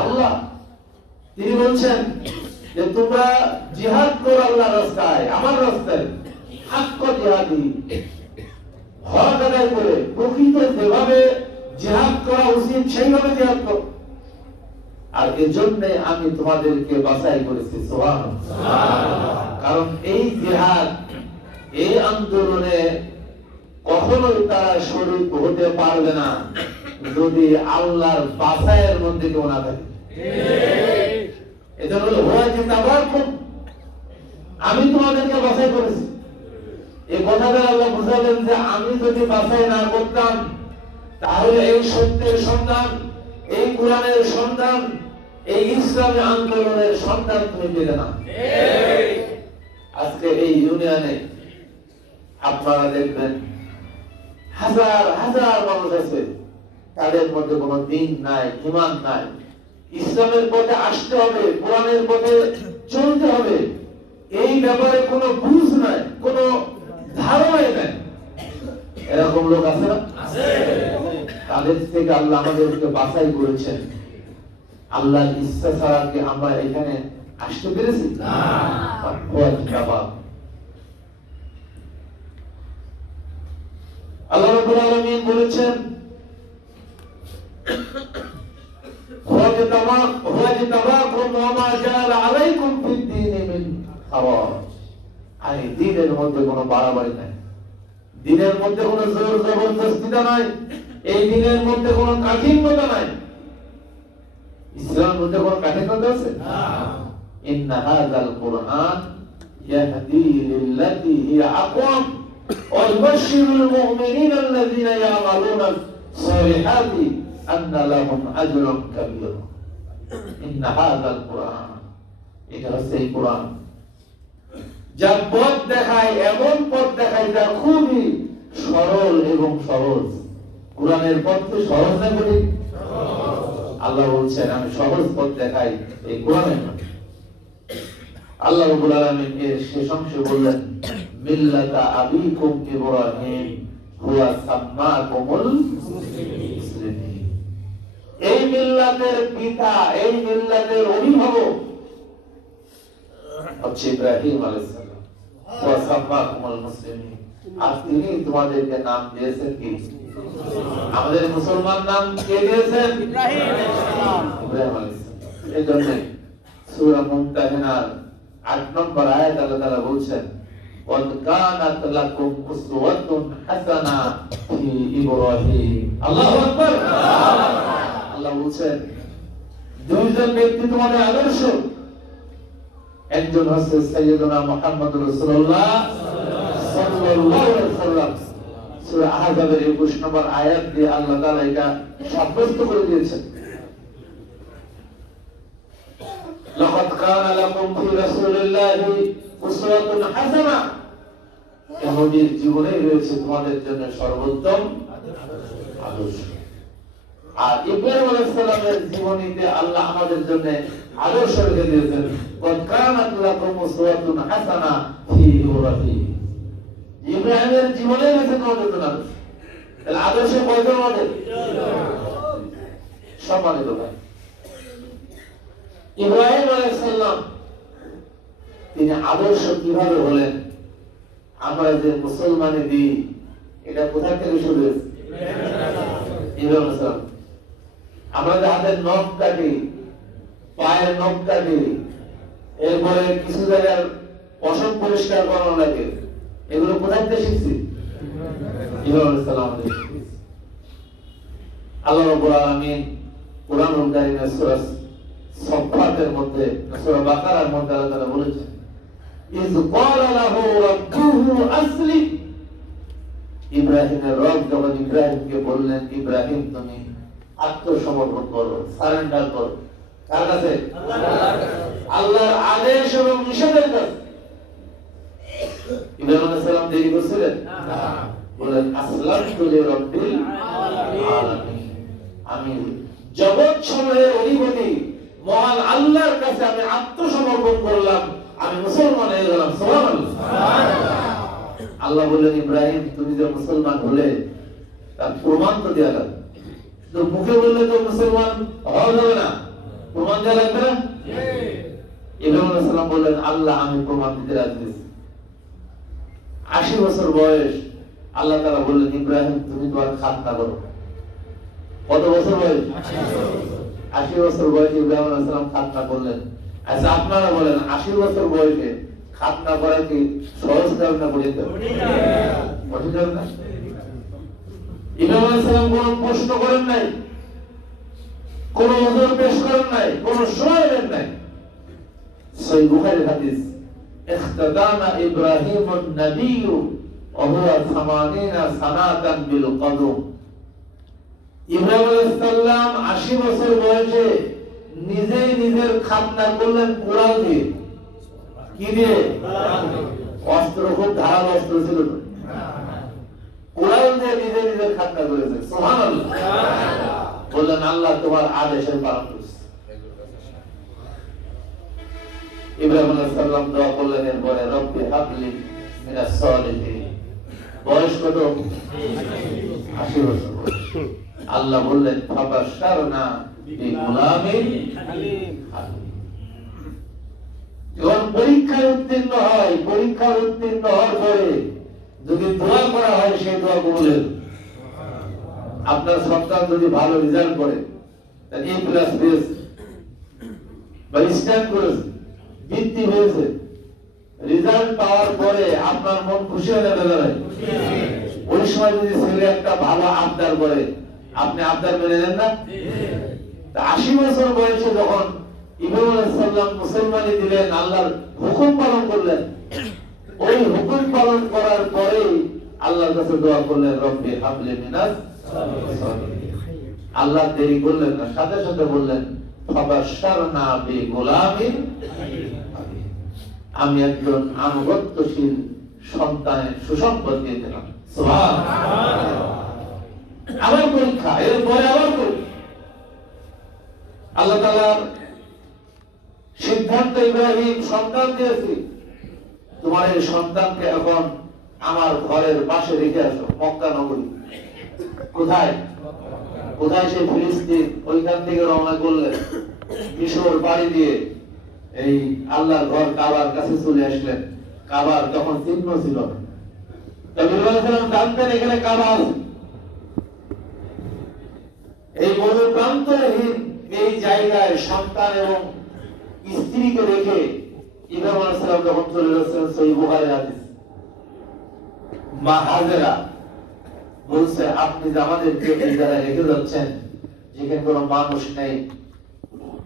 আল্লাহ। তিনি বলছেন যে তোমরা জিহাদ করো আল্লাহর রাস্তায়, আমার রাস্তায়, হাক্ক জিহাদি, হক আদায় করে প্রকৃত যেভাবে জিহাদ করা উচিত সেইভাবে জিহাদ করো। আর এজন্য আমি তোমাদেরকে বাছাই করেছি। সুবহানাল্লাহ। কারণ এই জিহাদ, এই আন্দোলনে কখনোই তারা শরীক হতে পারবে না যদি আল্লাহর বাছাইয়ের মধ্যে কেউ না থাকে। এটা হলো আমি তোমাদেরকে বাছাই করেছি। এই কথাটা আল্লাহ বুঝালেন যে আমি যদি বাছাই না করতাম তাহলে এই সত্যের সন্ধান, এই কোরআনের সন্ধান, এই ইসলামী আন্দোলনের সন্ধান তুমি পেলে না। আজকে এই ইউনিয়নে আপনারা দেখবেন হাজার হাজার মানুষ আছে, তাদের মধ্যে কোনো দিন নাই, ঈমান নাই। ইসলামের পথে আসতে হবে, কোরআনের পথে চলতে হবে, এই ব্যাপারে কোনো বুঝ নাই, কোনো ধারণাই নাই। এরকম লোক আছে না? তাদের থেকে আল্লাহ আমাদেরকে বাছাই করেছেন। আল্লাহর ইচ্ছা ছাড়া কি আমরা এখানে আসতে পেরেছি? না। আল্লাহ রাব্বুল আলামিন বলেছেন দ্বীনের মধ্যে কোনো বাড়াবাড়ি নাই, দ্বীনের মধ্যে কোনো জোর জবরদস্তিতা নাই, এই দ্বীনের মধ্যে কোনো কাঠিন্যতা নাই। ইসলামের মধ্যে কোনো কাঠিন্যতা আছে? না। ইন্না হাযাল কুরআন ইয়াহদি লিল্লাতী হিয়া আকওয়াম ওয়া ইউবাশশিরুল মুমিনিনা আল্লাযীনা ইয়া'মালুনা আস-সালিহাতি আন্না লাহুম আজরুন কাবীর। ইন্না হাযাল কুরআন, এটা হচ্ছে এই কুরআন যা পথ দেখায়, এমন পথ দেখায় যা খুবই সরল এবং সহজ। কোরআনের পথ কি সহজ না কঠিন? আল্লাহ বলছেন আমি সহজ পথ দেখাই এই কোরআনের পথ। আল্লাহ রাব্বুল আলামিন এর শেষ অংশে বললেন মিল্লাতা আবিকুম ইব্রাহিম হুয়া সাম্মাকুমুল মুসলিমিন। এই মিল্লাতের পিতা, এই মিল্লাতের অভিভাবক হচ্ছে ইব্রাহিম আলাইহিস সালাম। হুয়া সাম্মাকুমুল মুসলিমিন। আর তিনি তোমাদেরকে নাম দিয়েছেন কি? আমাদের মুসলমান নাম কে দিয়েছেন? ইব্রাহিম আলাইহিস সালাম। ইব্রাহিম আলাইহিস সালাম। এজন্য সূরা মুমতাহিনার ৮ নম্বর আয়াত আল্লাহ তাআলা বলছেন ওয়াদ কানাত লাকুম উসওয়াতুন হাসানা ফি ইব্রাহিম। আল্লাহু আকবার। আল্লাহ বলছেন দুইজন ব্যক্তি তোমাদের আদর্শ, একজন হচ্ছে সাইয়্যিদুনা মুহাম্মদুর রাসূলুল্লাহ সাল্লাল্লাহু আলাইহি ওয়াসাল্লাম। সূরা আহজাবের ২১ নম্বর আয়াত দিয়ে আল্লাহ তাআলা এটা সাব্যস্ত করে দিয়েছেন। লাকাদ কানা লাকুম ফি রাসূলিল্লাহি উসওয়াতুন হাসানা। ইহুদির জীবনে রয়েছে তোমাদের জন্য সর্বোত্তম আদর্শ। আর ইব্রাহিম আলাইহিস সালামের জীবনীতে আল্লাহ আমাদের জন্য আদর্শ রেখে দিয়েছেন ওয়াদ কানাত লাকুম উসওয়াতুন হাসানা ফি ইব্রাহিম। ইব্রাহিমের জীবনে রয়েছে তোমাদের জন্য আদর্শ। তাহলে আদর্শ কয়জন আমাদের? সম্মানিত ভাই, ইব্রাহিম আলাইহিস সালাম তিনি আদর্শ কিভাবে হলেন? আমরা যে মুসলমানি দিই এটা কোথা থেকে শুরু হয়েছে? ইব্রাহিম আলাইহিস সালাম। আমরা যে হাতের নখ কাটি, পায়ের নখ কাটি, এরপরে কিছু জায়গার পশম পরিষ্কার করানো লাগে, এগুলো কোথা থেকে শিখছি? ইব্রাহিম আলাইহিস সালাম। আল্লাহ রাব্বুল আলামিন কুরআনুল কারীমের সূরা সফফাতের মধ্যে, সূরা বাকারার মধ্যে আল্লাহ তাআলা বলেছেন ইয ক্বালা লাহু রাব্বুহু আসলিম। ইব্রাহিমের রব যখন ইব্রাহিমকে বললেন ইব্রাহিম তুমি আত্মসমর্পণ করো, সারেন্ডার করো। কার কাছে? আল্লাহর আদেশ এবং নিষেধের কাছে। ইব্রাহিম আলাইহিস সালাম দেরি করছিলেন না, বলেন আসলামতু লিরাব্বিল আলামিন। আমি জগৎ সমূহের অধিপতি মহান আল্লাহর কাছে আমি আত্মসমর্পণ করলাম, আমি মুসলমান হয়ে গেলাম। সুবহানাল্লাহ। আল্লাহ বললেন ইব্রাহিম তুমি যে মুসলমান হলে তার প্রমাণ তো দেয়া লাগবে। তো মুখে বললে তো মুসলমান হওয়া যাবে না, প্রমাণ দেওয়া লাগবে না। ইব্রাহিম আলাইহিস সালাম বললেন, আল্লাহ আমি প্রমাণ দিতে রাজি আছি। 80 বছর বয়স, আল্লাহ তাআলা বললেন, ইব্রাহিম তুমি তোমার খাতনা করো। কত বছর বয়স? 80 বছর বয়সে ইব্রাহিম আলাইহিস সালাম খাতনা করলেন। আচ্ছা আপনারা বলেন, 80 বছর বয়সে খাতনা করা কি সহজ কাজ না কঠিন কাজ? কঠিন কাজ না। ইব্রাহিম আলাইহিস সালাম কোনো প্রশ্ন করেন নাই, কোনো ওযর পেশ করেন নাই, কোনো সময় দেন নাই। সহিহ বুখারীর হাদিস, ইখতাদানা ইব্রাহিমুন নবিয়্যু ওয়া হুয়া 80 সানাতান বিল কদম। ইব্রাহিম আলাইহিস সালাম 80 বছর বয়সে নিজেই নিজের খাতনা করলেন কুড়াল দিয়ে। কি দিয়ে? অস্ত্র, খুব ধারালো অস্ত্র ছিল, কুড়াল দিয়ে নিজে নিজের খাতনা করেছেন। সুবহানাল্লাহ। বললেন, আল্লাহ তোমার আদেশের পালন করছে। ইব্রাহিম আলাইহিস সালাম দোয়া করলেন, এরপরে রব্বি হাবলি মিনাস সালিহিন। বয়স কত? 80 বছর বয়স। আল্লাহ বললেন, ফাবাশশারনা বিগুলামিন হালিম। যখন পরীক্ষায় উত্তীর্ণ হয়, পরীক্ষায় উত্তীর্ণ হওয়ার পরে যদি দোয়া করা হয়, সেই দোয়া কবুল হবে। আপনার সন্তান যদি ভালো রেজাল্ট করে, তাহলে A+ পেয়েছে বা স্ট্যান্ড করেছে, বৃত্তি হয়েছে, রেজাল্ট পাওয়ার পরে আপনার মন খুশি হয়ে যাবে। ওই সময় যদি ছেলে একটা ভালো আবদার করে, আপনি আবদার মেনে নেন না? 80 বছর বয়সে যখন ইব্রাহিম আলাইহিস সালাম মুসলমানি দিলেন, আল্লাহর হুকুম পালন করলেন, ওই হুকুম পালন করার পরে আল্লাহর কাছে দোয়া করলেন, রব্বি হাবলি মিনাস সালিহিন। আল্লাহ দেরি করলেন না, সাথে সাথে বললেন, ফাবাশশারনা বিগুলামিন হালিম। আমি একজন আনুগত্যশীল সন্তানের সুসংবাদ দিয়ে দিলাম। সুবহানাল্লাহ। আবার পরীক্ষা, এরপরে আবার পরীক্ষা। আল্লাহ তাআলার সিদ্ধান্ত, ইব্রাহিম সন্তান দিয়েছি, তোমার এই সন্তানকে এখন আমার ঘরের পাশে রেখে আসো, মক্কা নগরী। কোথায়? কোথায়? সেই ফিলিস্তিন। ওইখান থেকে রওনা করলেন, মিশর পাড়ি দিয়ে এই আল্লাহর ঘর কাবার কাছে চলে আসলেন। কাবার তখন চিহ্ন ছিল না, তবে ইব্রাহিম সালাম জানতেন এখানে কাবা আছে। এই বড় প্রান্তহীন এই জায়গায় সন্তান এবং স্ত্রীকে রেখে ইব্রাহিম আলাইহিস সালাম যখন চলে যাচ্ছেন, সহিহ বুখারীর হাদিস, মা হাজেরা বলছে, আপনি যে আমাদেরকে এই জায়গায় রেখে যাচ্ছেন, যেখানে কোনো মানুষ নেই,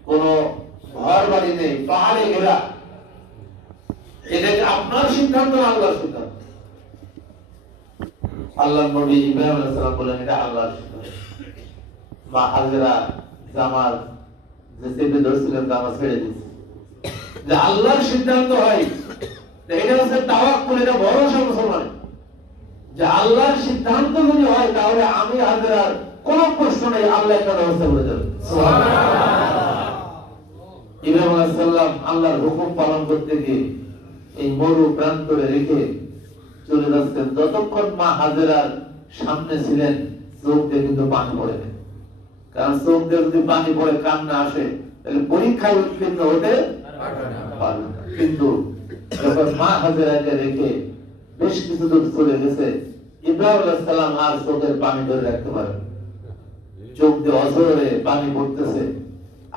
কোনো ঘর বাড়ি নেই, পাহাড়ে ঘেরা, এটা কি আপনার সিদ্ধান্ত না আল্লাহর সিদ্ধান্ত? আল্লাহর নবী ইব্রাহিম আলাইহিস সালাম বলেন, এটা আল্লাহর সিদ্ধান্ত। মা হাজেরা জামার যে চেপে ধরছিলেন, জামা ছেড়ে দিয়েছে। যে আল্লাহর সিদ্ধান্ত হয়, এটা হচ্ছে তাওয়াক্কুল, এটা ভরসা মুসলমান। যে আল্লাহর সিদ্ধান্ত যদি হয়, তাহলে আমি হাজেরার কোনো প্রশ্ন নেই, আল্লাহ একটা ব্যবস্থা করে দেবেন। সুবহানাল্লাহ। ইব্রাহিম আলাইহিস সালাম আল্লাহর হুকুম পালন করতে গিয়ে এই মরু প্রান্তরে রেখে চলে যাচ্ছেন। যতক্ষণ মা হাজেরার সামনে ছিলেন, চোখ দিয়ে কিন্তু পানি পড়ে না, কারণ চোখ দিয়ে যদি পানি পড়ে, কান্না আসে, তাহলে পরীক্ষায় উত্তীর্ণ হতে পারবে না। কিন্তু যখন মা হাজেরাকে রেখে বেশ কিছু দূর চলে গেছে, ইব্রাহিম আলাইহিস সালাম আর চোখের পানি ধরে রাখতে পারেন। চোখ দিয়ে অঝরে পানি পড়তেছে,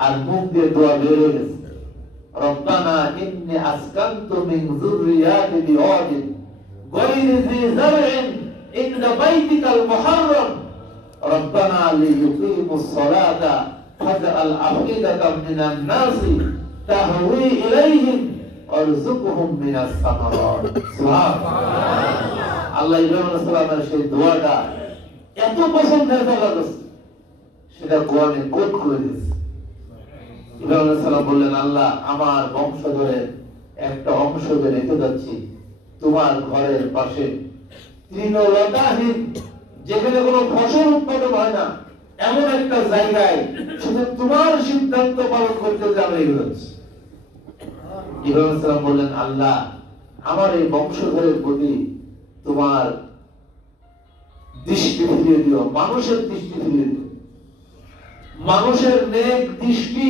আর মুখ দিয়ে দোয়া বের হয়ে গেছে, রব্বানা ইন্নী আসকানতু মিন যুররিয়াতি বিওয়াদিন গায়রি যি যারইন ইনদা বাইতিকাল মুহাররাম রব্বানা লিয়ুকিমুস সালাতা ফাজআল আফইদাতাম মিনান নাসি তাহওয়ি ইলাইহিম ওয়ারযুকহুম মিনাস সামারাত। সুবহানাল্লাহ। আল্লাহ ইব্রাহিম আলাইহিস সালামের সেই দোয়াটা এত পছন্দ হয়েছে, সেটা কোরআনে কোট করে দিয়েছে। ইব্রাহিম আলাইহিস সালাম বললেন, আল্লাহ আমার বংশধরের একটা অংশকে রেখে যাচ্ছি তোমার ঘরের পাশে, তৃণলতাহীন, যেখানে কোনো ফসল উৎপাদন হয় না, এমন একটা জায়গায় শুধু তোমার সিদ্ধান্ত পালন করতে যাবে। ইব্রাহিম আলাইহিস সালাম বললেন, আল্লাহ আমার এই বংশধরের প্রতি তোমার দৃষ্টি ফিরিয়ে দিও, মানুষের দৃষ্টি ফিরিয়ে দিও। মানুষের নেক দৃষ্টি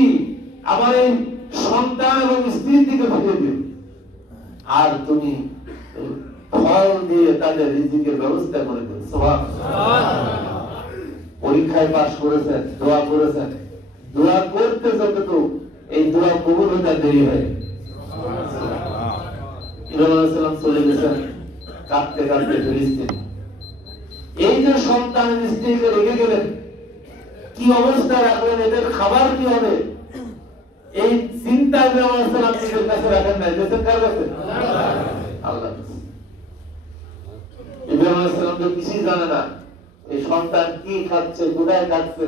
আমার এই সন্তান এবং স্ত্রীর দিকে ফিরে দিও, আর তুমি ফল দিয়ে তাদের রিজিকের ব্যবস্থা করে দিও। সুবহানাল্লাহ। পরীক্ষায় পাস করেছেন, দোয়া করেছেন, দোয়া করতে যতটুকু এই দোয়া কবুল হতে দেরি হয়। ইব্রাহিম আলাইহিস সালাম চলে গেছেন কাঁদতে কাঁদতে ফিলিস্তিন। এই যে সন্তান স্ত্রীকে রেখে গেলেন, কি অবস্থা রাখলেন, এদের খাবার কি হবে, এই চিন্তা ইব্রাহিম আলাইহিস সালাম নিজের কাছে রাখেন নাই, দেশের কার কাছে? আল্লাহ। ইব্রাহিম আলাইহিস সালাম তো কিছুই জানে না এই সন্তান কি খাচ্ছে, কোথায় খাচ্ছে।